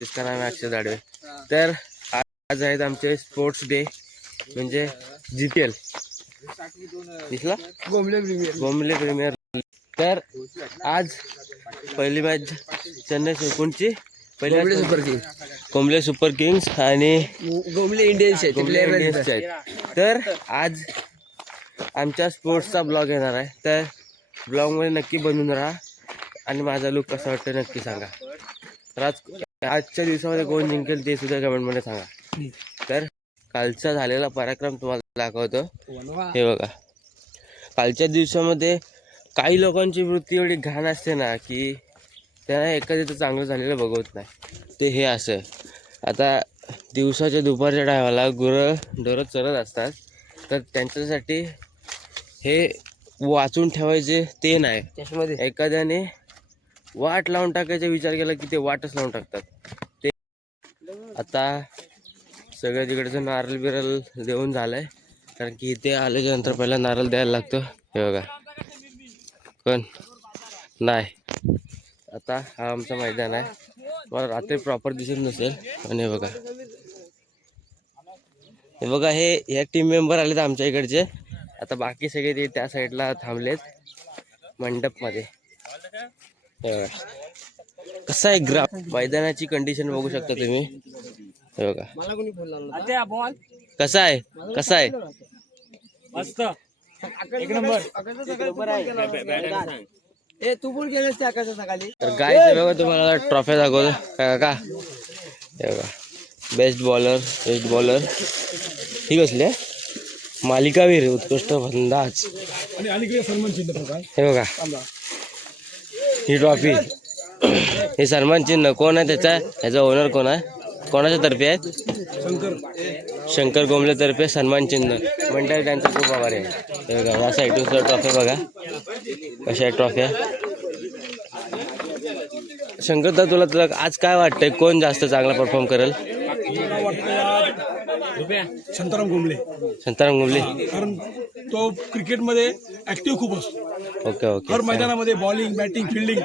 जिसका नाम आहे अक्षय दाडवे. तर आज आहेत आमचे स्पोर्ट्स डे म्हणजे GPL दिसला गोमले प्रीमियर. तर आज पहिली मॅच चेन्नई कोणची पहिली गोमले सुपर किंग्स आणि गोमले इंडियन्स आहेत. तर आज आमच्या स्पोर्ट्सचा ब्लॉग येणार आहे. तर ब्लॉगमध्ये नक्की बनवून राहा आणि माझा लुक कसा वाटतं नक्की सांगा. तर आजच्या दिवसामध्ये कोण जिंकेल ते सुद्धा कमेंटमध्ये सांगा. तर कालचा झालेला पराक्रम तुम्हाला दाखवतो. हे बघा, कालच्या दिवसामध्ये काही लोकांची वृत्ती एवढी घाण असते ना की त्यांना एखाद्याचं चांगलं झालेलं बघवत नाही. ते हे असं आता दिवसाच्या दुपारच्या टायमाला ढोरं चरत असतात. तर त्यांच्यासाठी हे वाचून ठेवायचे ते नाही. एखाद्याने वाट लावून टाकायचा विचार केला की ते वाटच लावून टाकतात. ते आता सगळ्या तिकडचं नारळ बिरल देऊन झालंय, कारण की इथे आल्याच्या नंतर पहिला नारळ द्यायला लागतो. हे बघा पण नाही. आता हा आमचं मैदान आहे. मला रात्री प्रॉपर दिसत नसेल पण हे बघा हे एक टीम मेंबर आलेत आमच्या इकडचे. आता बाकी सगळे ते त्या साईडला थांबलेत मंडपमध्ये. कसं आहे ग्राउंड मैदानाची कंडिशन बघू शकता तुम्ही. हे बघा कसं आहे मस्त एक नंबर. तू पण गेलेस त्या आकाशा सकाळी. तर गायचं बघा तुम्हाला ट्रॉफी दाखवतो का. हे बघा बेस्ट बॉलर ही कसली आहे मालिकावीर उत्कृष्ट फलंदाज. हे बघा ही ट्रॉफी, हे सन्मान चिन्ह कोण आहे ह्याचा ओनर कोण आहे, कोणाच्या तर्फे आहे, शंकर गोमले तर्फे सन्मान चिन्ह मंडळ त्यांचा खूप आभार आहे. हे बघा या साईडून सुद्धा ट्रॉफी बघा कशा आहेत ट्रॉफ्या. शंकर तुला आज काय वाटतंय कोण जास्त चांगला परफॉर्म करेल? शांताराम गोमले, कारण तो क्रिकेटमध्ये ऍक्टिव्ह खूप असतो. ओके हर मैदानामध्ये बॉलिंग बॅटिंग फिल्डिंग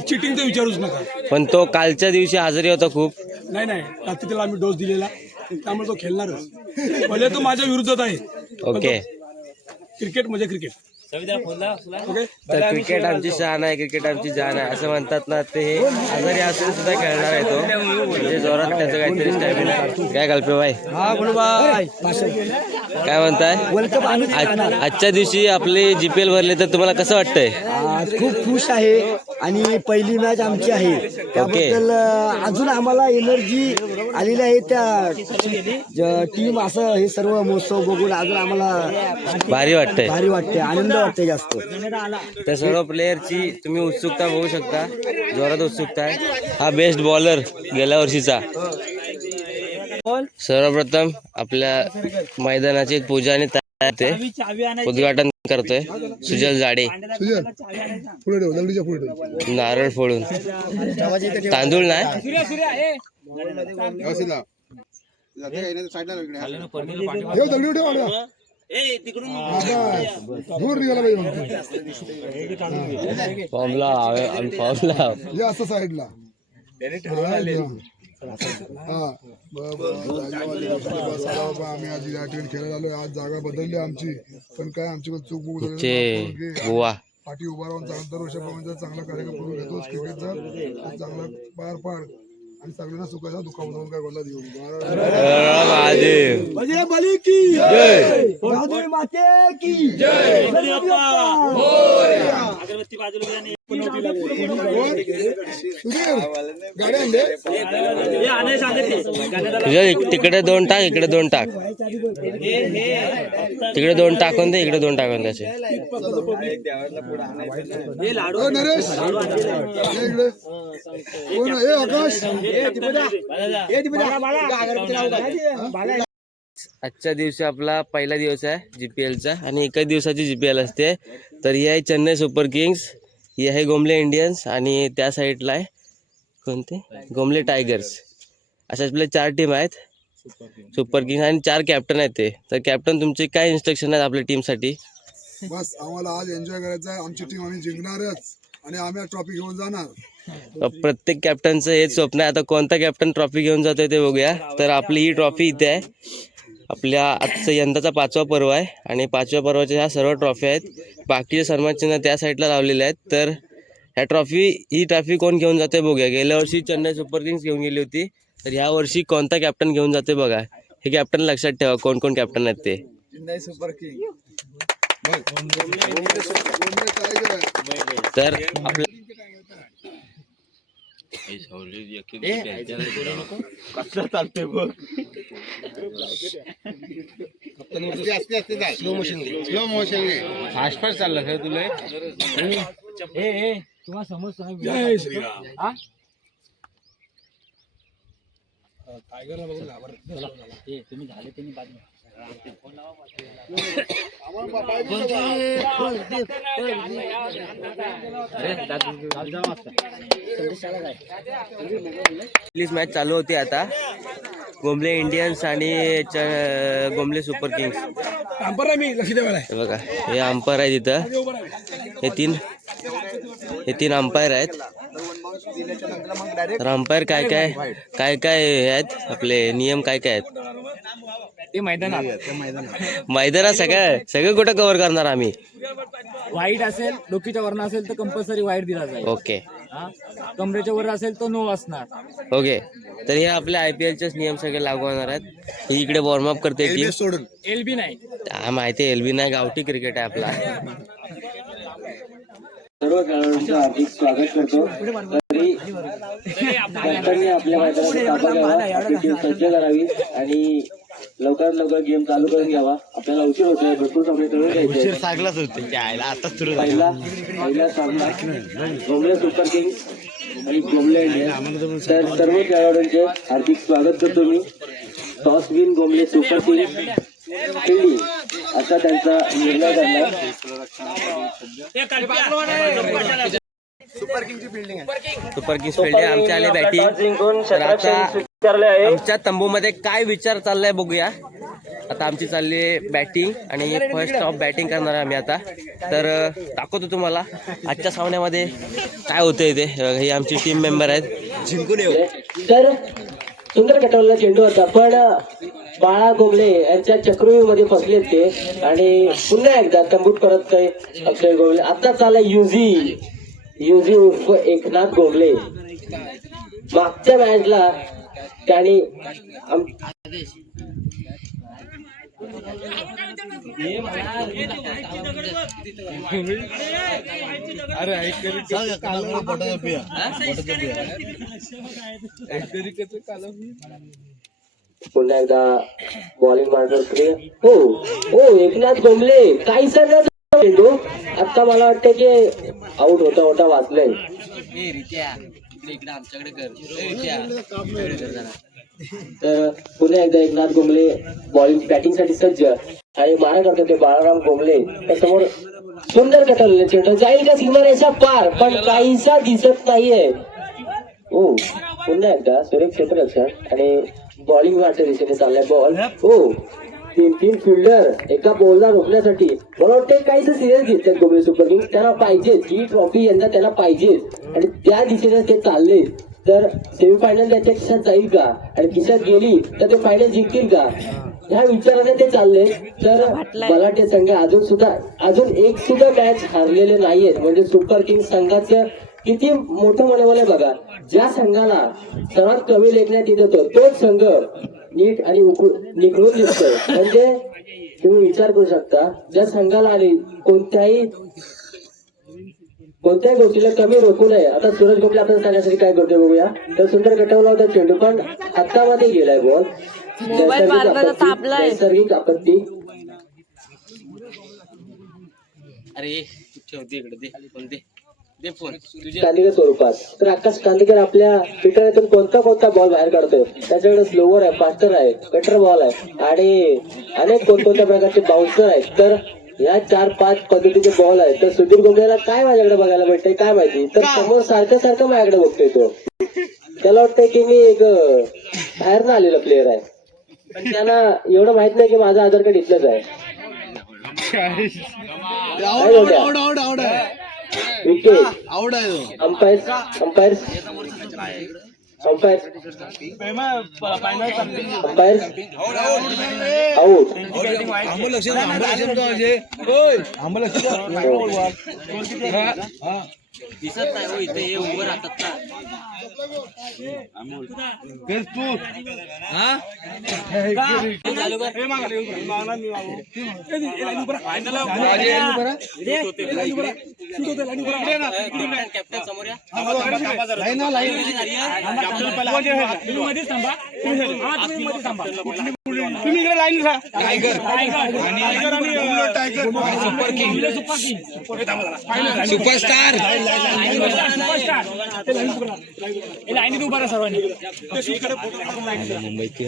चिटिंग तर विचारूच नका. पण तो कालच्या दिवशी आजारी होता खूप. नाही रात्री त्याला आम्ही डोस दिलेला, त्यामुळे तो खेळणारच. भले तो माझ्या विरुद्धात आहे. ओके क्रिकेट म्हणजे क्रिकेट. तर क्रिकेट आमची शान आहे, क्रिकेट आमची जान आहे असं म्हणतात ना. ते हे आजारी असून सुद्धा खेळणार आहे तो, म्हणजे जोरात त्याचं काहीतरी स्टॅमिना आहे. काय कल्पे भाई काय म्हणताय? आजच्या दिवशी आपले GPL भरले तर तुम्हाला कसं वाटतंय? खूप खुश आहे आणि पहिली मॅच आमची आहे त्याबद्दल अजून आम्हाला एनर्जी आलेली आहे. त्या टीम असं हे सर्व महोत्सव बघून अजून आम्हाला भारी वाटतंय, आनंद वाटतोय जास्त. तर सर्व प्लेयरची तुम्ही उत्सुकता बघू शकता, जोरात उत्सुकता आहे. हा बेस्ट बॉलर गेल्या वर्षीचा. सर्वप्रथम आपल्या मैदानाची पूजा आणि उद्घाटन करतोय सुजल जाडे. नारळ फोडून तांदूळ नाही फॉर्मला साईडला आम्ही आज या ठिकाणी खेळायला आलोय. आज जागा बदलली आमची, पण काय आमची चूक बुवा पाठी उभा राहून दरवर्षाप्रमाणे चांगला कार्यक्रम करून घेतोच. क्रिकेटचा चांगला पार पाड आणि सगळ्यांना सुखाचा दुःखामधून काय गोला देऊन तिकडे 2 टाक, इकडे 2 टाक, तिकडे 2 टाकून दे, इकडे 2 टाकून द्याचे. आजच्या दिवशी आपला पहिला दिवस आहे GPLचा आणि एकाच दिवसाची GPL असते. तर ही आहे चेन्नई सुपर किंग्स, ही आहे गोमले इंडियन्स आणि त्या साईडला आहे कोणते गोमले टायगर्स. अशा आपल्या 4 टीम आहेत सुपर किंग्स आणि 4 कॅप्टन आहेत ते. तर कॅप्टन तुमचे काय इन्स्ट्रक्शन आहेत आपल्या टीमसाठी? बस आम्हाला आज एन्जॉय करायचा आहे. आमची टीम आम्ही जिंकणारच. आणि आम्ही ट्रॉफी घेऊन जाणार. प्रत्येक कॅप्टनचं हेच स्वप्न आहे. आता कोणता कॅप्टन ट्रॉफी घेऊन जातोय ते बघूया. तर आपली ही ट्रॉफी इथे आहे. आपल्या आजचं यंदाचा 5वा पर्व आहे आणि 5व्या पर्वाच्या ह्या सर्व ट्रॉफी आहेत. बाकीचे सन्मान चिन्ह त्या साईडला लावलेले आहेत. तर ही ट्रॉफी कोण घेऊन जाते बघूया. गेल्या वर्षी चेन्नई सुपर किंग्स घेऊन गेली होती. तर ह्या वर्षी कोणता कॅप्टन घेऊन जाते बघा. हे कॅप्टन लक्षात ठेवा कोण कोण कॅप्टन आहेत ते. Chennai super king. तर आपल्या फास्ट चाललं सर तुला. जय श्रीराम. प्लीज मॅच चालू होती आता. गोमले इंडियन्स आणि गोमले सुपर किंग्स. हे बघा हे अंपायर आहे तिथं. हे तीन अंपायर आहेत. तर अंपायर काय हे आहेत आपले नियम काय आहेत ते मैदानात सगळं कुठं कव्हर करणार आम्ही. वाईट असेल, डोकीच्या वरनं असेल तर कंपल्सरी वाईट दिला जाईल. ओके कमरेच्या वर असेल तर नो असणार. ओके. तर हे आपले IPLचेच नियम सगळे लागू होणार आहेत. ही इकडे वॉर्मअप करते टीम. सोडून एलबी नाही, माहिती आहे एलबी नाही, गावठी क्रिकेट आहे आपला. सर्व खेळाडूंचं हार्दिक स्वागत करतो. तरी कॅप्टनने आपल्या मैदानाचा ताबा घ्यावा, आपली टीम सज्ज करावी आणि लवकरात लवकर गेम चालू करून घ्यावा. आपल्याला उशीर होतोय, भरपूर सामने खेळून घ्यायचे. पहिला सामना गोमले सुपर किंग्स आणि गोमले इंडियन्स. तर सर्व खेळाडूंचे हार्दिक स्वागत करतो मी. टॉस विन गोमले सुपर किंग्स फिल्डिंग असा त्यांचा निर्णय झाला. सुपर किंग्स फिल्डिंग आमचे आले बॅटिंग. तर आता आमच्या तंबूमध्ये काय विचार चाललाय बघूया. आता आमची चालली आहे बॅटिंग आणि फर्स्ट ऑफ बॅटिंग करणार आहे आम्ही आता. तर दाखवतो तुम्हाला आजच्या सामन्यामध्ये काय होतंय ते. ही आमची टीम मेंबर आहेत. जिंकून येऊ. तर सुंदर कटवलेला चेंडू होता, पण बाळा गोमले यांच्या चक्रव्यूहमध्ये फसलेत ते आणि पुन्हा एकदा तंबूत परत काही अक्षय गोमले. आता चालला युझी उर्फ एकनाथ गोमले. मागच्या मॅचला त्यांनी पुन्हा एकदा बॉलिंग मारतो. हो एकनाथ गोमले काही सर चेंडू. आता मला वाटतं की आउट होता वाचलंय. तर पुन्हा एकदा एकनाथ गोमले बॅटिंगसाठी सज्ज आणि मारा करतो ते बाळाराम गोमले. त्यासमोर सुंदर कटवलेले चेंडू जाईल का सीमारेषा पार, पण काहीसा दिसत नाहीये. हो पुन्हा एकदा सुरेख क्षेत्ररक्षण आणि बॉलिंग वाटच्या दिशेने चाललाय बॉल. हो तीन फिल्डर एका बॉलला रोखण्यासाठी मला वाटतं काहीच सिरियस घेतात गोमले सुपर किंग्स. त्यांना पाहिजेच ही ट्रॉफी यंदा त्यांना पाहिजेच आणि त्या दिशेने ते चालले. तर सेमीफायनल त्याच्या खिशात जाईल का आणि खिशात गेली तर ते फायनल जिंकतील का ह्या विचाराने ते चालले. तर बलाढ्य संघ अजून एक सुद्धा मॅच हारलेले नाहीयेत. म्हणजे सुपर किंग्स संघाचं किती मोठं मनोबल आहे बघा. ज्या संघाला सर्वात कमी लेखण्यात येत होतं तोच संघ नीट आणि निखळून दिसतोय. म्हणजे तुम्ही विचार करू शकता ज्या संघाला आली कोणत्याही गोष्टीला कमी रोखू नये. आता सूरज गोखले आपण सांगण्यासाठी काय करतोय बघूया. तर सुंदर गटवला होता चेंडू पण हातामध्ये गेलाय बॉल. नैसर्गिक आपत्ती. अरे ठेवते इकडे कांदिकर स्वरूपात. तर आकाश कांदिकर आपल्या पिटाळ्यातून कोणता बॉल बाहेर काढतोय. त्याच्याकडे स्लोवर आहे, फास्टर आहे, कटर बॉल आहे आणि अनेक कोणत्या प्रकारचे बाउन्सर आहेत. तर या 4-5 पद्धतीचे बॉल आहेत. तर सुधीर गोमलेला काय माझ्याकडे बघायला भेटतंय काय माहिती. तर समोर सारखं माझ्याकडे बघतोय तो. त्याला वाटतंय की मी एक बाहेरनं आलेला प्लेअर आहे, पण त्यांना एवढं माहित नाही की माझं आधार कार्ड इथलंच आहे. Wicket umpire umpire umpire umpire out दिसत नाही हो इथे हे उभं राहतात ना कॅप्टन समोर या तुम्ही इकडे line tiger super king superstar लाईनीत उभा राहा सर्वांनी मुंबईची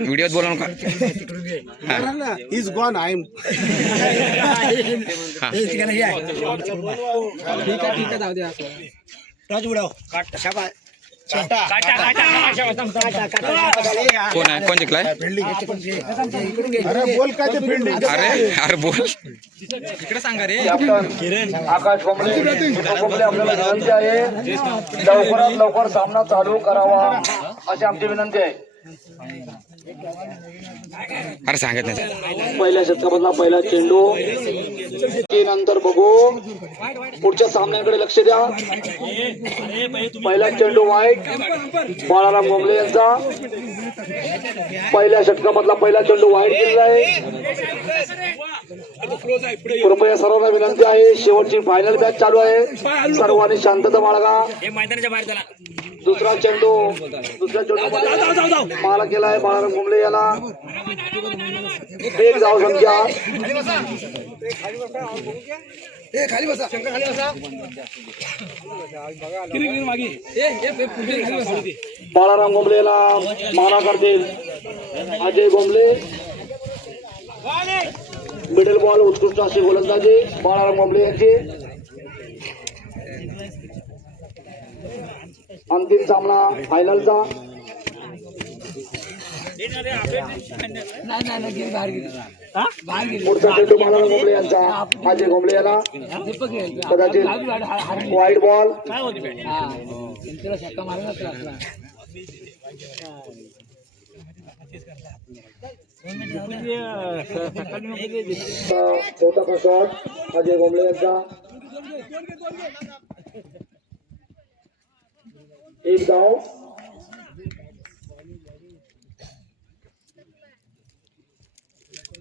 व्हिडिओत बोला नका इज गॉन आय एम ठीक आहे जाऊ द्या राज उडाव शाबास कोण आहे कोण जिंकलाय अरे बोल काय ते फिल्डिंग अरे बोल इकडे सांगा रे आकाश कोंबडे आपल्याला विनंती आहे लवकरात लवकर सामना चालू करावा अशी आमची विनंती आहे. अरे सांगत नाही पहिल्या षटकामधला पहिला चेंडू नंतर बघू पुढच्या सामन्याकडे लक्ष द्या. पहिला चेंडू वाईट बाळाराम गोमले यांचा पहिल्या षटकामधला पहिला चेंडू वाईट गेलेला आहे. कृपया सर्वांना विनंती आहे शेवटची फायनल मॅच चालू आहे सर्वांनी शांतता बाळगा. दुसऱ्या चेंडू माला केलाय बाळाराम गोमले याला एक धाव संख्या खाली बसा बाळाराम गोमलेला मारा करतील अजय गोमले. मिडल बॉल उत्कृष्ट अशी गोलंदाजी बाळाराम गोमले यांची. अंतिम सामना फायनलचा पुढचा चेंडू बाळाराम गोमले यांचा अजय गोमले याला कदाचित वाईट बॉल. चौथा शॉट अजय गोमले यांचा एक धाव.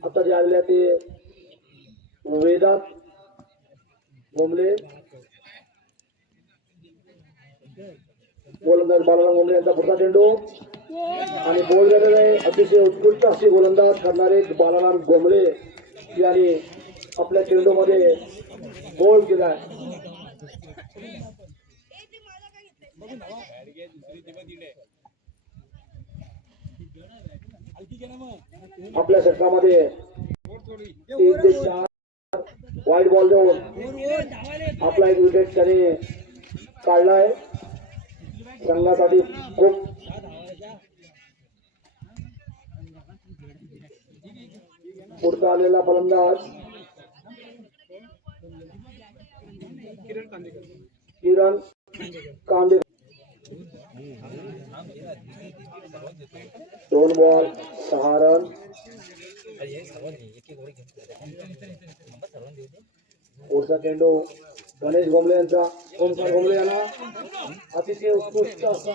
आता जे आलेल्या ते वेदात गोमले गोलंदाज बाळाराम गोमले यांचा पुढचा चेंडू आणि बोल झालेला आहे. अतिशय उत्कृष्ट अशी गोलंदाज करणारे बाळाराम गोमले यांनी आपल्या चेंडूमध्ये गोल केला. आपल्या षटकामध्ये 3 ते 4 वाईट बॉल देऊन आपला एक विकेट त्याने काढलाय. संघासाठी खूप पुढचा आलेला फलंदाज किरण कांदे. 2 बॉल 6 रन. पुढचा चेंडू गणेश गोमले यांचा ओमकार गोमले यांना अतिशय उत्कृष्ट असा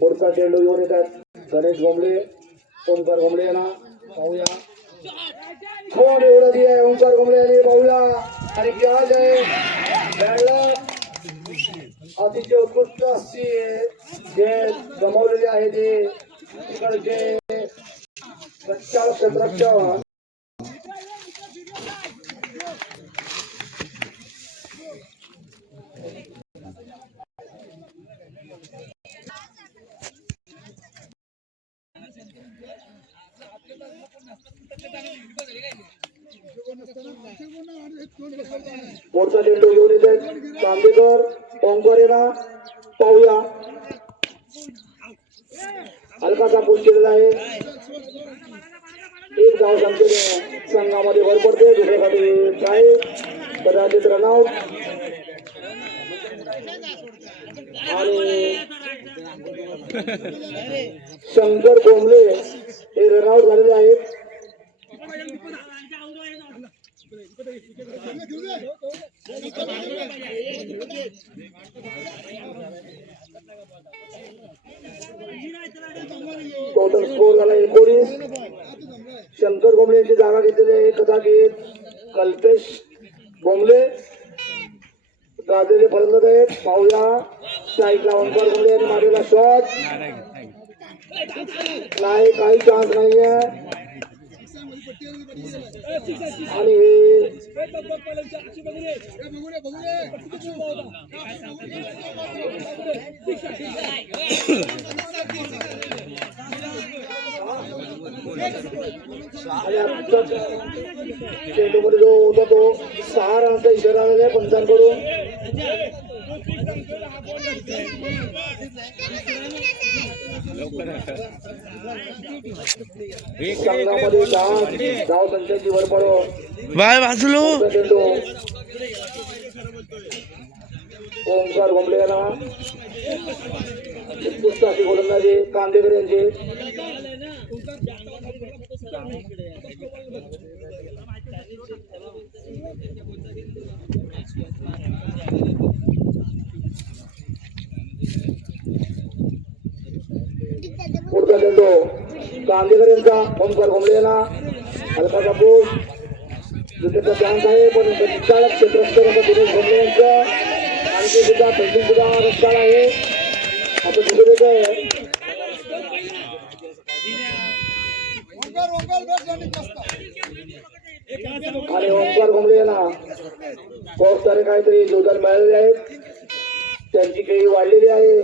पुढचा चेंडू येऊन येतात गणेश गोमले ओमकार गोमले यांना पाहूया. कोण एवढं दिलाय ओमकार गोमले यांनी पाहूया आणि प्याज आहे अतिशय उत्कृष्ट अशी जे गमावलेले आहे ते तिकडचे क्षेत्राच्या मोठा चेंडू घेऊन येते चांदेकर ओंकार येणार पाहूया हलकासा पुश केलेला आहे एक धाव संघामध्ये भर पडते दुसऱ्यासाठी काय कदाचित रनआउट आणि शंकर गोमले हे रनआउट झालेले आहेत टोटल स्कोर झाला 19 शंकर गोमले यांची जागा घेतलेली आहे कदाचित कल्पेश गोमले गाजलेले फलंदाज आहेत पाहूया स्ट्राईकला ओंकार गोमले यांनी मारलेला शॉट नाही काही चान्स नाहीये आणि चेंडूमध्ये जो होता तो 6 रनचा इशारा आलेला आहे पंचांकडून संघामध्ये धाव संख्येची भर पडो बाय बाजूलो चेंडू ओंकार गोमले यांना उत्कृष्ट गोलंदाजी कांदेकर यांचे पुढचा चेंडू कांदेकर यांचा ओंकार गोमले यांना हलकासा पोस्ट विकेटचा चान्स आहे पण विचारक क्षेत्रस्थ दिनेश गोमले यांचं आणि ते सुद्धा पेंटिंग सुद्धा रस्ता आहे आता दिसून येत आहे आणि ओंकार गोमले यांना खूप सारे काहीतरी जोरदार मिळालेले आहेत त्यांची काही वाढलेली आहे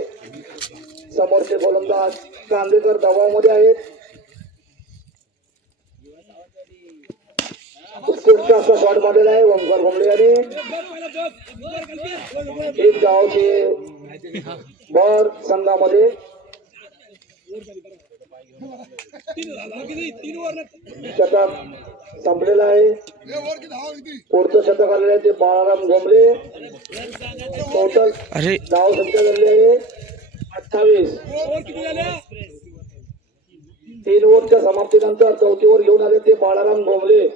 समोरचे गोलंदाज कांदेकर दबावामध्ये आहेत उत्कृष्ट असा शॉट मारलेला आहे ओंकार गोमले यांनी एक धावचे भर संघामध्ये शतक संपलेलं आहे पुढचं शतक आलेलं आहे ते बाळाराम गोमले टोटल धाव संख्या झालेली आहे 28 3 ओव्हरच्या समाप्तीनंतर चौथी ओव्हर घेऊन आले ते बाळाराम गोमले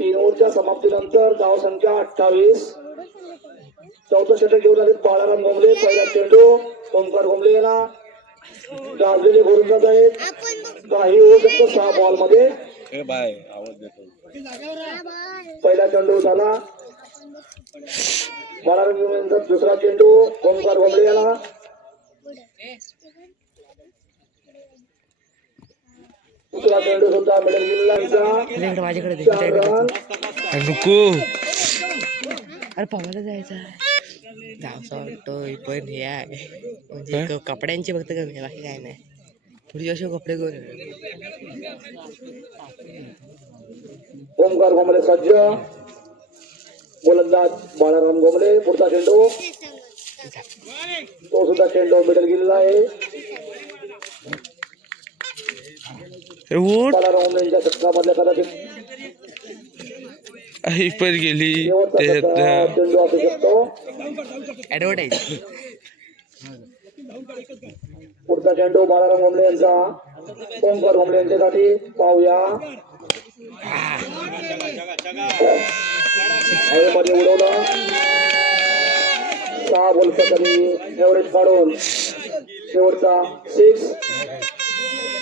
3 ओव्हरच्या समाप्तीनंतर धाव संख्या 28 चौथं षटक घेऊन आले बाळाराम गोमले पहिला चेंडू ओंकार गोमले यांना गाजलेले गोलंदाज आहेत काही होऊ शकतो 6 बॉल मध्ये पहिला चेंडू झाला बाळाराम गोमले यांचा दुसरा चेंडू ओंकार गोमले यांना दुसरा चेंडू सुद्धा मिडल गेलेला अरे पवायला जायचं जावसा वाटतोय पण हे आहे म्हणजे कपड्यांची फक्त कमी आहे बाकी काय नाही थोडी असे कपडे घेऊन ओंकार गोमले सज्ज गोलंदाज बाळाराम गोमले पुढचा चेंडू तो सुद्धा चेंडू मिडल गेलेला आहे बाळाराम गोमलेंच्या षटकामधल्या कदाचित पण गेली चेंडू असू शकतो ऍडव्हर्टाईज पुढचा चेंडू बाळाराम गोमले यांचा ओंकार गोमले यांच्यासाठी पाहूया मध्ये उडवलं 6 बॉलचा कमी एव्हरेज काढून शेवटचा 6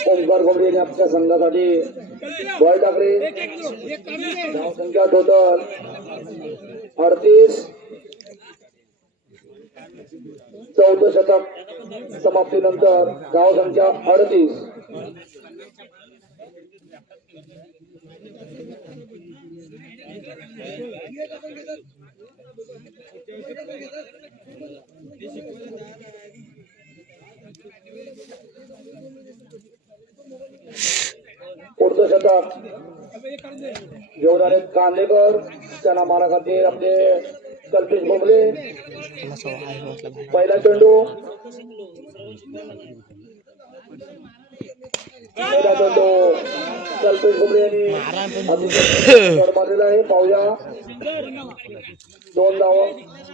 ओंकार गोमले यांनी आपल्या संघासाठी बॉल टाकले धाव संख्या टोटल 38 चौथं शतक समाप्तीनंतर धाव संख्या 38 Gracias. षटक घेऊन आले कांदेकर, त्यांना मारा खातीर आपले कल्पेश भोमले. पहिला चेंडू कल्पेश भोमले यांनी शॉट मारलेला आहे. पाहूया 2 धावा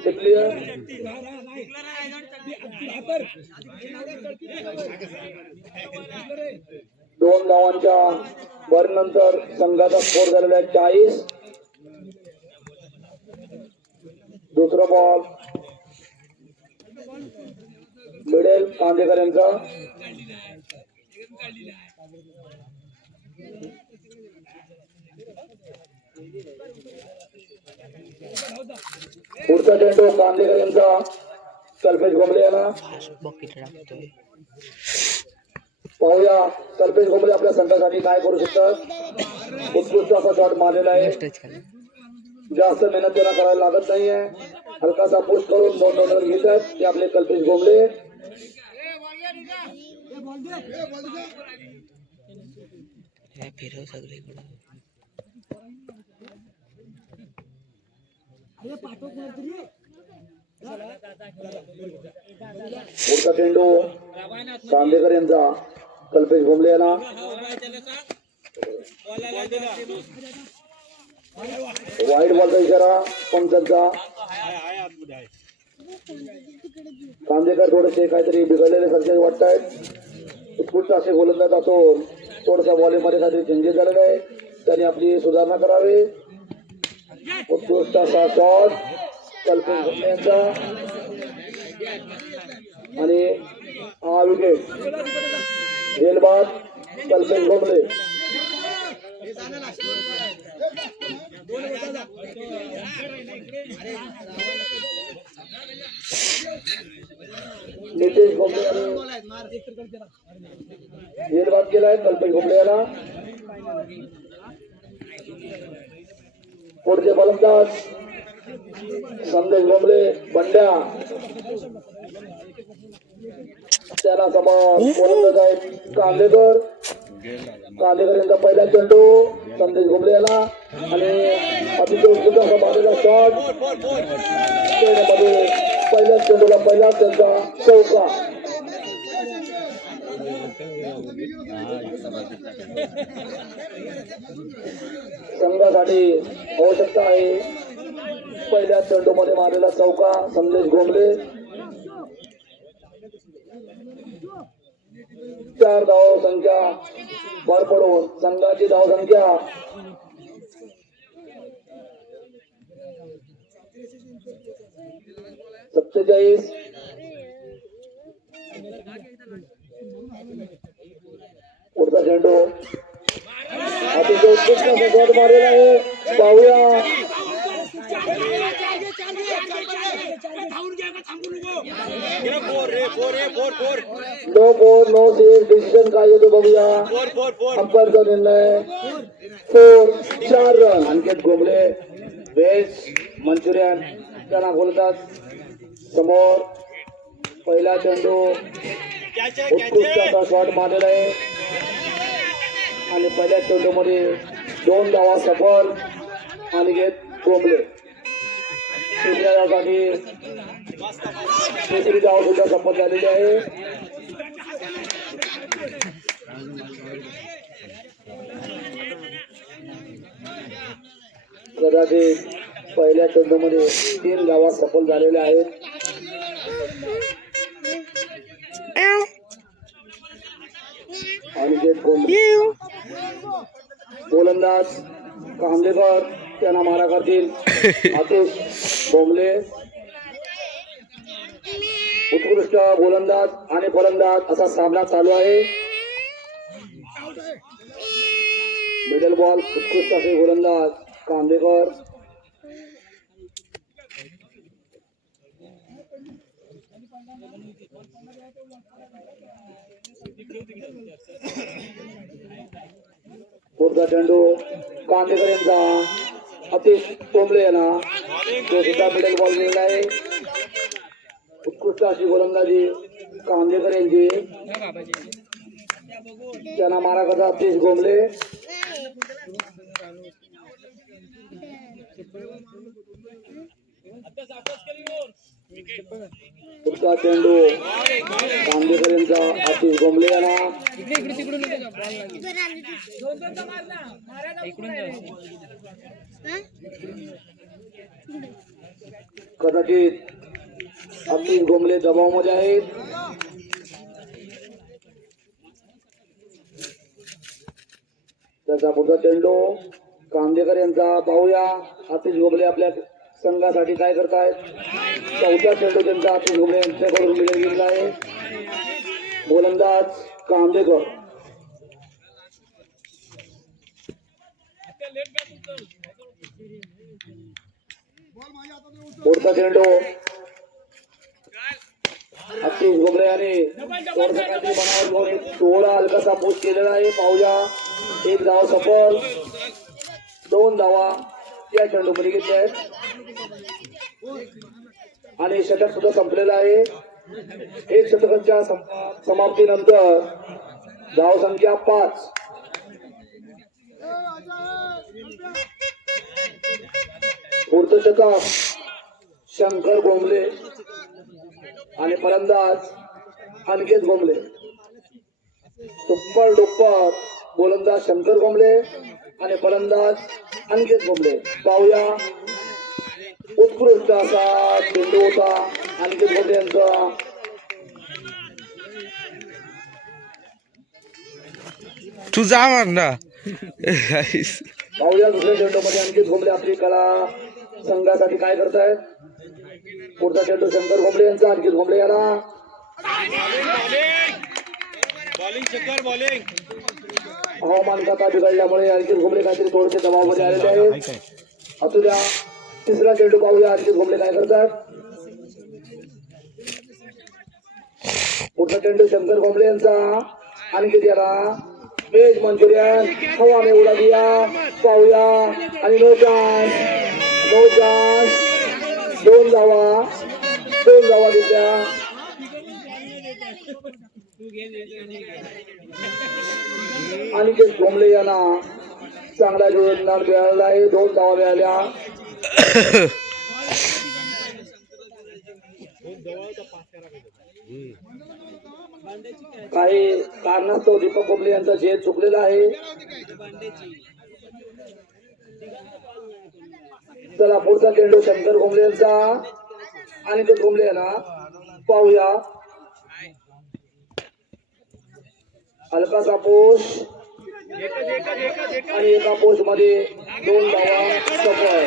क्लिअर. 2 धावांच्या भरनंतर संघाचा स्कोर झालेला आहे 40. दुसरा बॉल मिळेल कांदेकर यांचा. पुढचा चेंडू कांदेकर यांचा कल्पेश भोमले यांना. पाहूया कल्पेश भोमले आपल्या संघासाठी काय करू शकतात. उत्कृष्ट असा शॉट मारलेला आहे. जास्त मेहनत त्यांना करायला लागत नाहीये. हलकासा पुश करून 2 रन घेतात ते आपले कल्पेश भोमले. पुढचा चेंडू कांदेकर यांचा कल्पेश भोमले यांना. वाईड बॉलचा इशारा पंचांचा. कांदेकर थोडेसे काहीतरी बिघडलेले सारखे वाटत आहेत. उत्कृष्ट असे गोलंदाज असून थोडासा बॉलिंग मध्ये काहीतरी चेंजेस झालेला आहे. त्यांनी आपली सुधारणा करावी. उत्कृष्ट असा शॉट कल्पेश भोमले यांचा आणि हा विकेट झेलबाद कल्पेश भोमले. नितेश भोमले यांनी झेलबाद केलाय कल्पेश भोमले यांना. पुढचे फलंदाज संदेश भोमले बंड्या. त्याला समोर फलंदाज आहेत कांदेकर. कांदेकर यांचा पहिला चेंडू संदेश भोमले याला आणि अतिशय उत्कृष्ट असा मारलेला शॉट. मध्ये पहिल्या चेंडूला पहिला त्यांचा चौका. संघासाठी आवश्यकता आहे पहिल्या चेंडू मध्ये मारलेला चौका संदेश भोमले. 4 धाव संख्या भर पडून संघाची धाव संख्या 47. पुढचा चेंडू अतिशय उत्कृष्ट शॉट मारलेला आहे. पाहूया no four no six decision काय येतो बघूया. अंपायरचा निर्णय 4 run. Ankit Bhomle veg manchurian त्यांना बोलतात समोर. पहिला चेंडू उत्कृष्ट असा शॉट मारलेला आहे आणि पहिल्या चेंडू मध्ये 2 धावा सफल. अनिकेत भोमले तिसऱ्या धावासाठी तिसरी धाव सुद्धा सफल झालेली आहे. कदाचित पहिल्या चेंडू मध्ये 3 धावा सफल झालेल्या आहेत. अनिकेत भोमले गोलंदाज कांदेकर त्यांना मारा करतील आतिश भोमले. उत्कृष्ट गोलंदाज आणि फलंदाज असा सामना चालू आहे. मिडल बॉल उत्कृष्ट असे गोलंदाज कांदेकर. पुढचा चेंडू कांदेकर यांचा अतिश भोमले यांना. तो सुद्धा मिडल बॉल मिळाला आहे. उत्कृष्ट अशी गोलंदाजी कांदेकर यांची. त्यांना मारा करता अतिश भोमले. पुढचा चेंडू कांदेकर यांचा आतिश गोमले यांना कदाचित आतिश गोमले दबावामध्ये आहेत. त्याचा पुढचा चेंडू कांदेकर यांचा पाहूया. आतिश गोमले आपल्या संघासाठी काय करतायत. चौथा चेंडू त्यांचा आतिश गोमले यांच्याकडून गेलेला आहे. गोलंदाज कांदेकर. पुढचा चेंडू आतिश गोमले यांनी बनावट घेऊन एक थोडा हलकासा पोस्ट केलेला आहे. पाहूया. एक धाव सफल. 2 धावा या चेंडूमध्ये घेतल्या आहेत आणि षटक सुद्धा संपलेलं आहे. एक षटकाच्या समाप्तीनंतर धाव संख्या 5. पुढचं षटक शंकर गोमले आणि फलंदाज अनिकेत गोमले. सुपर डुप्पर गोलंदाज शंकर गोमले आणि फलंदाज अनिकेत गोमले. पाहूया. उत्कृष्ट असा चेंडू होता अनिकेत गोमले यांचा. तू जा मार ना. पाहूया दुसऱ्या चेंडूमध्ये अनिकेत गोमले आपली कला संघासाठी काय करतायत. पुढचा चेंडू शंकर गोमले यांचा. अनिकेत गोमले याला हवामान खाता बिघडल्यामुळे अनिकेत गोमले काहीतरी थोडेसे दबावामध्ये आलेले आहेत. असू द्या. तिसरा चेंडू पाहूया अनिकेत गोमले काय करतात. पुढचा चेंडू शंकर गोमले यांचा. अनिकेत याला वेज मंचुरियन हवा में उडा दिया. पाहूया. आणि नो चान्स. 2 धावा घेतल्या. अनिकेत गोमले यांना चांगला जोरदार मिळाला आहे. 2 धावा मिळाल्या. काही कारणास्तव दीपक गोमले यांचा झेल चुकलेला आहे. चला पुढचा चेंडू शंकर गोमले यांचा. अनिकेत गोमले यांना. पाहूया. हलकासा पोस्ट आणि एका पोस्ट मध्ये 2 धावा सफल.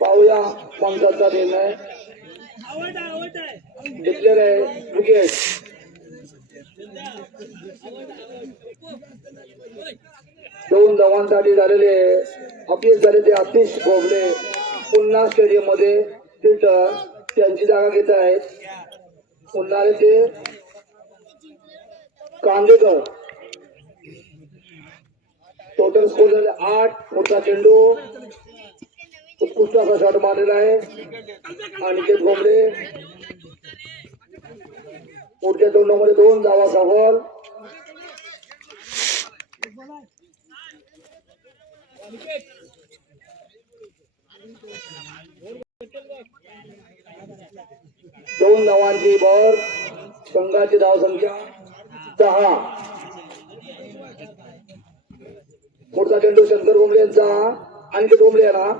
पाहूया पंचाचा निर्णय. डिक्लेअर आहे विकेट. 2 धावांसाठी झालेले अपील झाले ते आतिश गोमले पुन्हा स्टेडियम मध्ये रिटर्न त्यांची जागा घेत आहेत. पुन्हा ते कांदेकर. टोटल स्कोर झाले 8. पुढचा चेंडू उत्कृष्ट असा शॉट मारलेला आहे अनिकेत गोमले. पुढच्या चेंडूमध्ये 2 धावा सफल. दोन धावांची भर. संघाची धाव संख्या 6. पुढचा चेंडू शंकर गोमले यांचा. अनिकेत गोमले यांना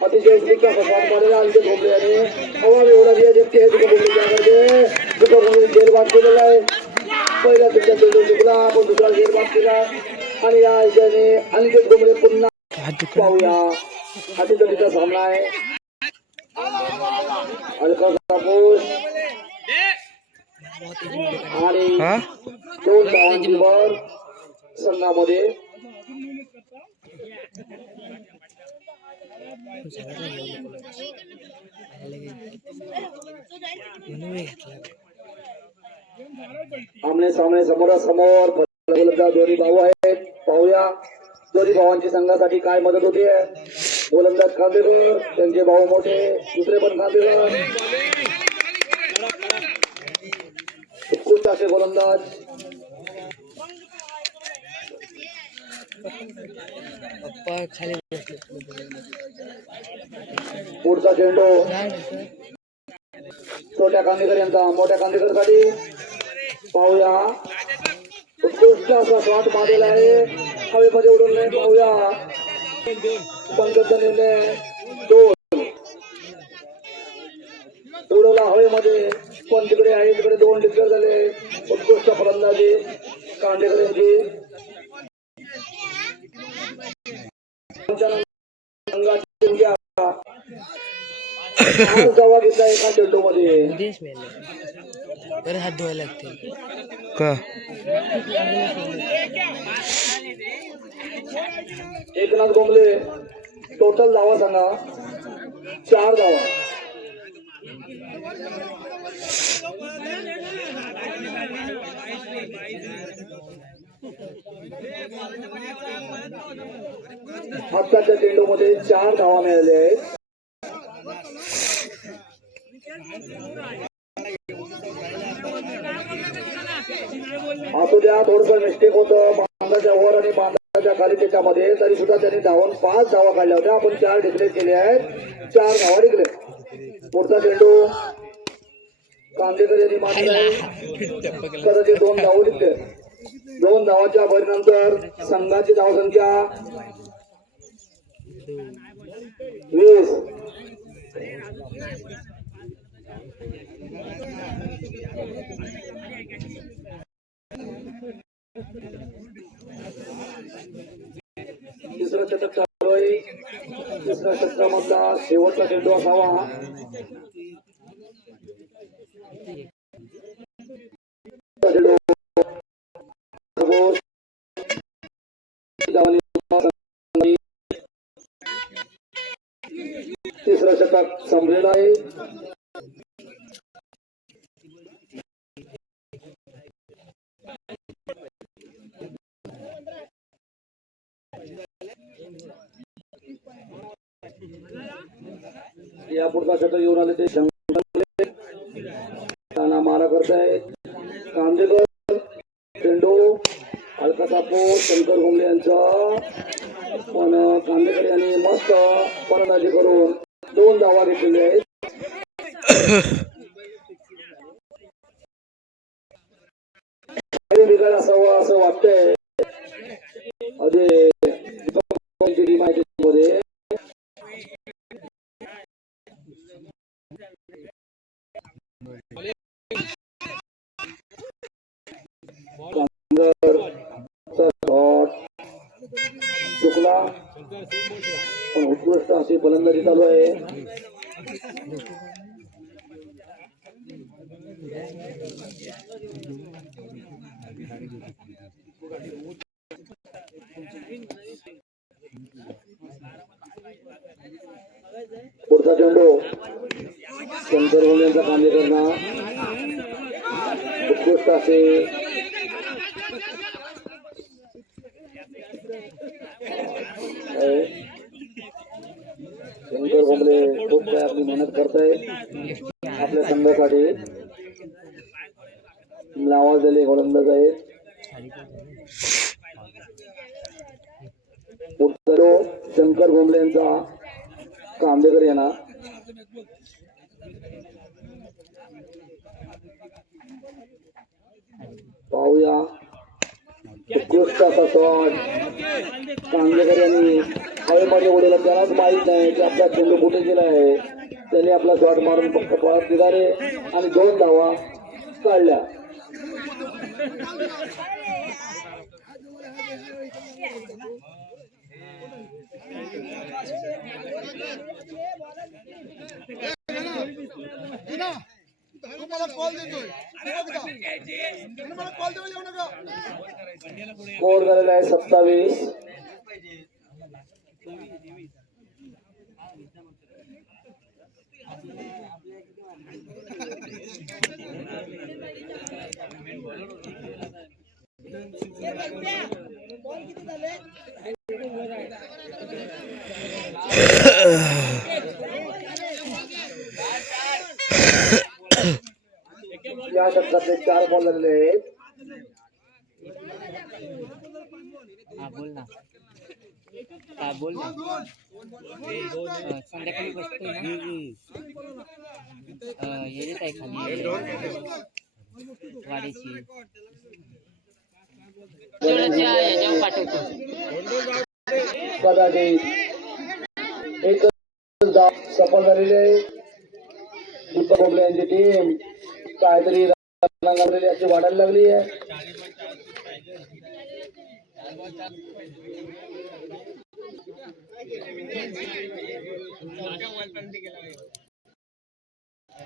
अतिशय स्टिक असा शॉट मारलेला अनिकेत गोमले याने हवा में उडा दिया. देखते हैं दीपक गोमले क्या करते. दीपक गोमले जेरबाद केलेला आहे. पहिला तुमचा चेंडू चुकला पण दुसरा जेरबाद केला आणि या आशेने अनिकेत गोमले पुन्हा. पाहूया. अतिथीचा सामना आहे. हलकासा पोस्ट आणि 2 धावांची भर संघामध्ये. आमने सामने समोरासमोर दोन्ही भाऊ आहेत. पाहूया दोन्ही भावांची संघासाठी काय मदत होते. गोलंदाज कांदेकर त्यांचे भाऊ मोठे दुसरे पण कांदेकर. उत्कृष्ट असे गोलंदाज पुढचा चेंडू छोट्या कांदेकर यांचा मोठ्या कांदेकर साठी पाहूया. उत्कृष्ट असा शॉट मारलेला आहे, हवेमध्ये उडवले. पाहूया पंकज निर्णय दोन उडवला हवेमध्ये, पण तिकडे आहे तिकडे दोन डिक्लेअर झाले. उत्कृष्ट फलंदाजी कांदेकर यांची. जावा घेतला एका चेंडू मध्ये. हात धुवायला लागते का एकनाथ गोमले टोटल धावा सांगा. 4 धावा. आत्ताच्या चेंडू मध्ये 4 धावा मिळाल्या आहेत. असू द्या, थोडस मिस्टेक होतं बांधाच्या वर आणि बांधाच्या खाली त्याच्यामध्ये, तरी सुद्धा त्यांनी धावून 5 धावा काढल्या होत्या. आपण 4 डिक्लेअर केले आहेत. 4 धावा डिक्लेअर. पुढचा चेंडू कांदेकर यांनी मारला कदाचित 2 धावा डिक्लेअर. 2 धावाच्या भरीनंतर संघाची धावसंख्या 20. तिसरं षटक चालू आहे. तिसऱ्या षटकामधला शेवटचा चेंडू असावा. तिसरं षटक संपलेलं आहे. या पुढचा षटक येऊन आले ते त्यांना मारा करतायत. कांदेकर चेंडू हलका सापोर शंकर घुमले यांचा, पण कांदेकर यांनी मस्त फलंदाजी करून 2 धावा घेतलेले आहेत. बिघाड असावं असं वाटतंय. अजय टीम आहे मध्ये. चुकला, पण उत्कृष्ट अशी फलंदाजी चालू आहे. पुढचा चेंडू शंकर होम यांचा कांदेकरना उत्कृष्ट असे शंकर भोमले खूप काय आपली मेहनत करतायत आपल्या संघासाठी. नावाजलेले गोलंदाज आहेत. शंकर भोमले यांचा कांदेकर यांना पाहूया. उत्कृष्ट असा शॉट कांदेकर यांनी हवेमध्ये उडवला. त्यालाच माहीत नाही की आपला चेंडू कुठे गेला आहे. त्यांनी आपला शॉट मारून फक्त पळत निघाले आणि 2 धावा काढल्या. स्कोर झालेला आहे 27. या षटकातले 4 बॉल झालेले आहेत. बोल ना संध्याकाळी बसतोय ना येत आहे खाली वाडीची पाठवतो कदाचित एक सफल झालेली आहे. दीपक बोबले यांची टीम काहीतरी रंगावलेली अशी वाढायला लागली आहे.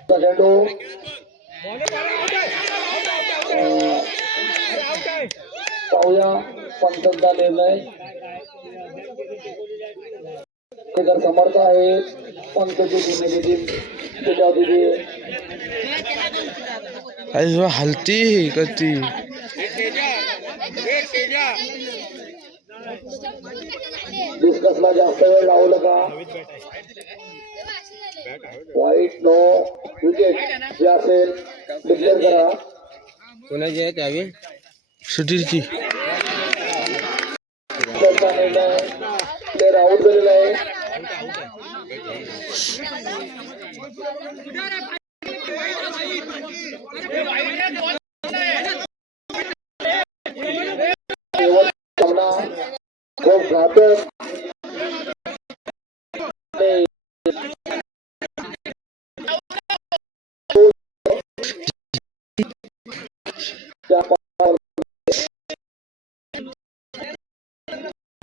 चेंडू पाहूया पंचांचा निर्णय. समर्थ आहेत पंकजी टीम त्याच्यावरती हलती कती डिस्कसला जास्त वेळ लावू नका. वाईट नो विकेट जे असेल डिक्लेअर करा. कोणाची आहे त्यावी सुधीरची त्यांचा निर्णय प्लेअर आउट झालेला आहे. सामना खूप घातक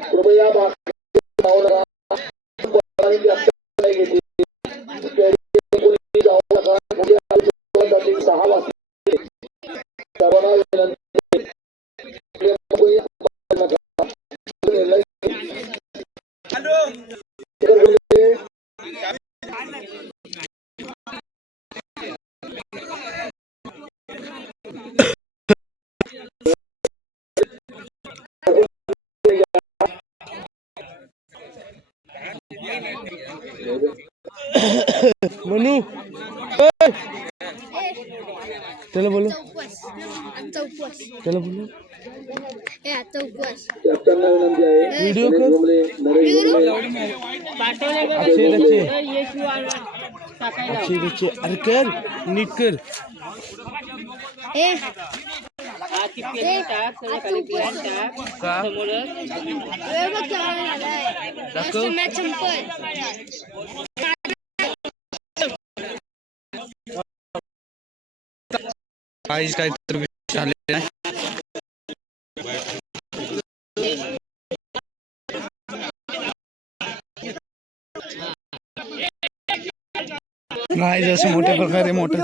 कृपया मनू त्याला बोलो त्याला बोलो कॅप्टनला विनंती आहे. व्हिडिओ कर अच्छे अरे कर नीट कर काहीच काहीतरी झालेलं नाही. नाही जसं मोठ्या प्रकारे मोठं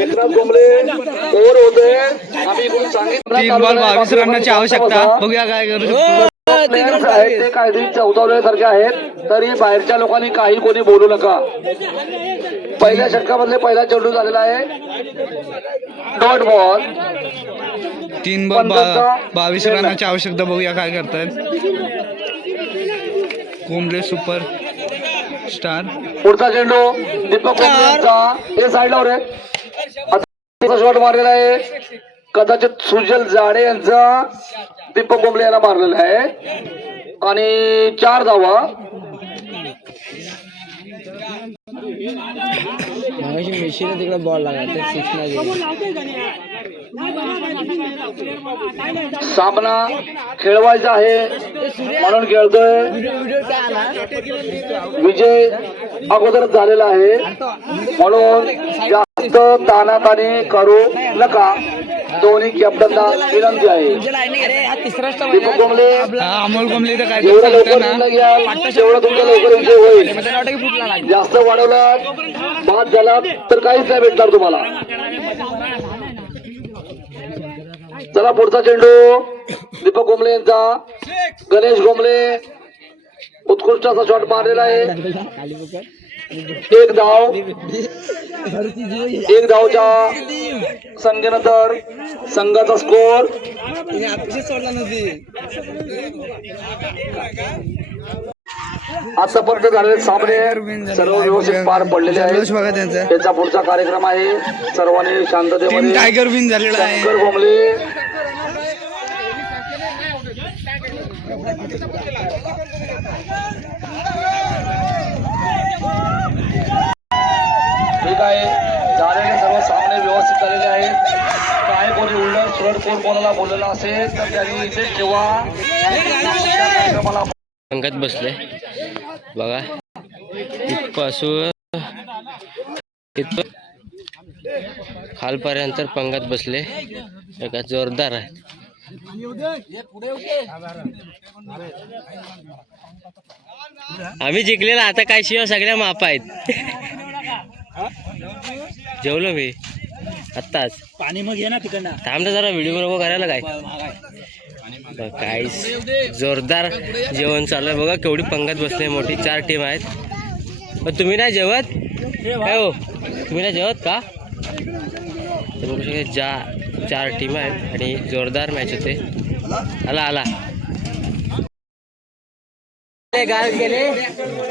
एकनाथ गोमले ओव्हर होते. आम्ही इकडून सांगितलं 3 बॉल 22 रनाची आवश्यकता. बघूया काय करू शकतो. प्लेयर्स आहेत ते काहीतरी चौदावल्यासारखे आहेत. तरी बाहेरच्या लोकांनी काही कोणी बोलू नका. पहिल्या षटकामधले पहिला चेंडू झालेला आहे. डॉट बॉल 3 बॉल 22 रनाची आवश्यकता. बघूया काय करतायत कोंबले सुपर स्टार. पुढचा चेंडू दीपक कोंबले यांचा हे साईडला रे शॉट मारलेला आहे. कदाचित सुजल जाडे यांचा दीपक कोंबले यांना मारलेला आहे आणि 4 धावा. मेशीने तिकडे बॉल लागायचा 6 नाही सामना खेळवायचा आहे म्हणून खेळतोय. विजय अगोदर झालेला आहे म्हणून जास्त तानातानी करू नका. दोन्ही कॅप्टनला विनंती आहे. दीपक कोंबले अमोल कोंबले तर काय जेवढं लवकर निर्णय घ्याल तेवढं तुमचा लवकर विजय होईल. जास्त वाढवला बाद झाला तर काहीच नाही भेटणार तुम्हाला. चला पुढचा चेंडू दीपक कोंबले यांचा. गणेश कोंबले उत्कृष्ट असा शॉट मारलेला आहे. 1 धाव. 1 धावच्या संख्येनंतर संघाचा स्कोर आज सफल झालेले सामने सर्व व्यवस्थित पार पडलेले जल्लोष आहेत. बघा त्यांचा. त्यांचा पुढचा कार्यक्रम आहे. सर्वांनी टीम शांततेमध्ये टायगर विन झालेला आहे. शंकर गोमले ठीक आहे. झालेले सर्व सामने व्यवस्थित झालेले आहेत. काय कोणी उलट सुरट कोण कोणाला बोललेला असेल तर त्यांनी इथे किंवा कार्यक्रमाला पंगत बसले बघा इथपासून खालपर्यंत पंगत बसले एका जोरदार आहे. आम्ही जिंकलेला आता काय शिवाय सगळ्या माप आहेत. जेवलो मी आत्ताच. पाणी मग ये ना तिकडनं. थांब ना जरा व्हिडिओ नको करायला काय काय जोरदार जेवण चालू आहे बघा. केवढी पंगत बसली मोठी 4 टीम आहेत. पण तुम्ही नाही जेवत काय हो? तुम्ही नाही जेवत का? तर बघू शकता 4 टीम आहेत आणि जोरदार मॅच होते. आला गाल केले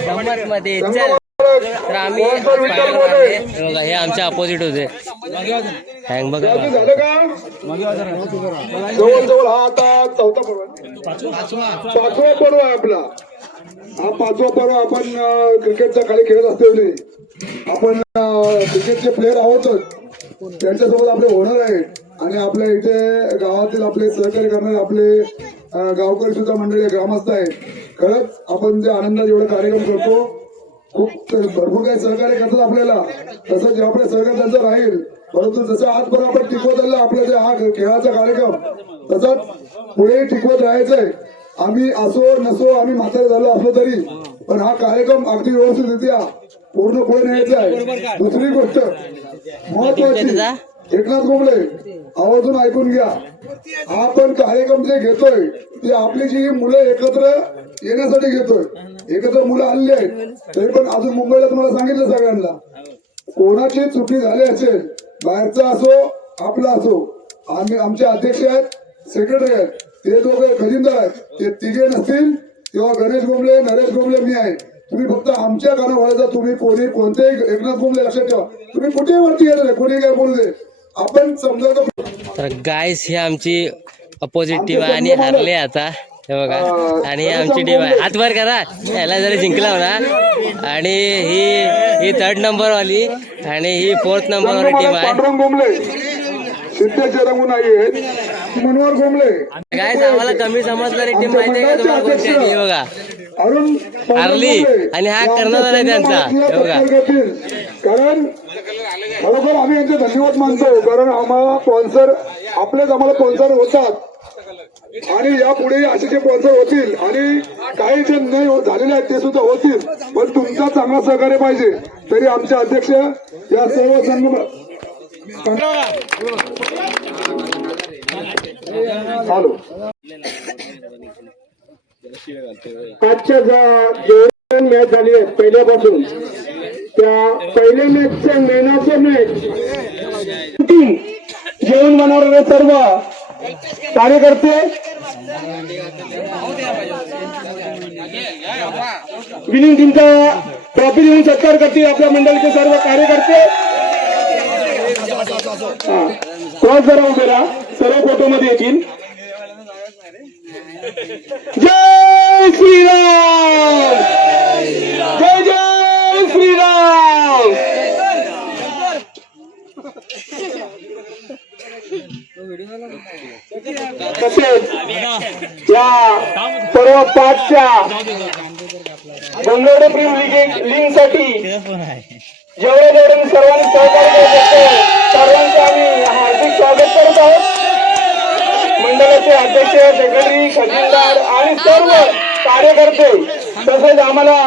गंमत मध्ये चल. तर आम्ही final मारले. बघा हे आमच्या अपोजिट होते. हँग बघा जवळजवळ हा आता चौथा पर्व आहे. पाचवा पर्व आहे आपला. हा 5वा पर्व. आपण क्रिकेटच्या खाली खेळत असलेले आपण क्रिकेटचे प्लेअर आहोतच. त्यांच्यासोबत आपले ओनर आहेत आणि आपल्या इथे गावातील आपले सहकार्य करणारे आपले गावकरी सुद्धा मंडळी ग्रामस्थ आहेत. खरंच आपण जे आनंदात एवढा कार्यक्रम करतो खूप भरपूर काही सहकार्य करतात आपल्याला. तसं जे आपल्या सहकार्य त्यांचं राहील. परंतु जसं आजपर्यंत आपण टिकवत आलेला आपला जे हा खेळाचा कार्यक्रम तसाच पुढे टिकवत राहायचंय. आम्ही असो नसो आम्ही म्हातारे झालो असलो तरी पण हा कार्यक्रम अगदी व्यवस्थितरित्या पूर्ण पुढे न्यायचा आहे. दुसरी गोष्ट महत्वाची एकनाथ गोमले आवर्जून ऐकून घ्या. हा पण कार्यक्रम जे घेतोय ते आपली जी मुलं एकत्र येण्यासाठी घेतोय. एकत्र मुलं आलेली आहेत तरी पण अजून मुंबईला तुम्हाला सांगितलं सगळ्यांना कोणाची चुकी झाली असेल बाहेरचा असो आपला असो आम्ही आमचे अध्यक्ष आहेत सेक्रेटरी आहेत ते दोघे खजिनदार आहेत. ते तिघे नसतील तेव्हा गणेश गोमले नरेश गोमले मी आहे. तुम्ही फक्त आमच्या काना वळायचा. तुम्ही कोणी कोणतेही एकनाथ गोमले लक्षात ठेवा. तुम्ही कुठेही वरती येत कोणी काय बोलू दे आपण समजायचं. तर गाईस ही आमची अपोजिट टीम आहे आणि हारले आता हे बघा. आणि ही आमची टीम आहे. हात वर करा याला जरी जिंकला होता. आणि ही 3rd नंबरवाली आणि ही 4th नंबरवाली टीम आहे. पांडुरंग गोमले सिद्धेचे रंगून आहेत मनोहर गोमले. गाईस आम्हाला कमी समजणारी टीम माहिती आहे का तुम्हाला कोणती आहे? हे बघा अरुण हारली आणि हा कर्णधार आहे त्यांचा. हे बघा कारण खरोखर आम्ही यांचे धन्यवाद मानतो. कारण आम्हाला स्पॉन्सर आपलेच आम्हाला स्पॉन्सर होतात आणि यापुढे असे जे स्पॉन्सर होतील आणि काही जे नाही झालेले आहेत ते सुद्धा होतील. पण तुमचा चांगला सहकार्य पाहिजे. तरी आमचे अध्यक्ष या सर्व संघ हॅलो आजच्या जेवढ्या मॅच झाली आहेत पहिल्यापासून त्या पहिल्या मॅचच्या मेनाच्या मॅच जेवण बनवणारे सर्व कार्यकर्ते विनिंग टीमचा ट्रॉफी देऊन सत्कार करतील. आपल्या मंडळीचे सर्व कार्यकर्ते क्रॉस जरा उभे राहा. सर्व फोटो मध्ये येतील. जय श्रीराम जय जय श्रीराम. तसेच या सर्व 5च्या बंगलोर प्रीम लीग साठी जेवढे सर्वांनी सहकार्य केले सर्वांचे आम्ही हार्दिक स्वागत करत आहोत. मंडळाचे अध्यक्ष सेक्रेटरी खजिनदार आणि सर्व कार्यकर्ते तसेच आम्हाला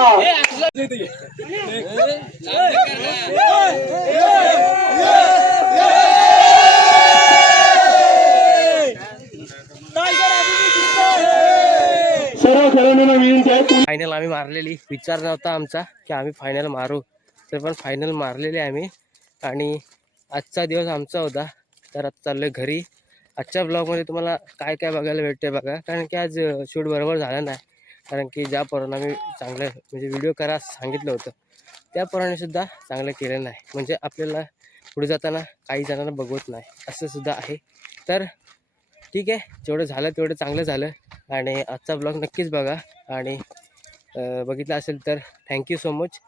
सर्व खेळाडूंना विनंती आहे. फायनल आम्ही मारलेली. विचार नव्हता आमचा की आम्ही फायनल मारू तर पण फायनल मारलेली आम्ही. आणि आजचा दिवस आमचा होता. तर आता चाललोय घरी. आजच्या ब्लॉगमध्ये तुम्हाला काय काय बघायला भेटते बघा. कारण की आज शूट बरोबर झालं नाही कारण की ज्या पोरांना मी चांगलं म्हणजे व्हिडिओ करा सांगितलं होतं त्या पोरांनी सुद्धा चांगलं केलं नाही. म्हणजे आपल्याला पुढे जाताना काही जणांना बघवत नाही असं सुद्धा आहे. तर ठीक आहे, जेवढं झालं तेवढं चांगलं झालं. आणि आजचा ब्लॉग नक्कीच बघा आणि बघितला असेल तर थँक्यू सो मच.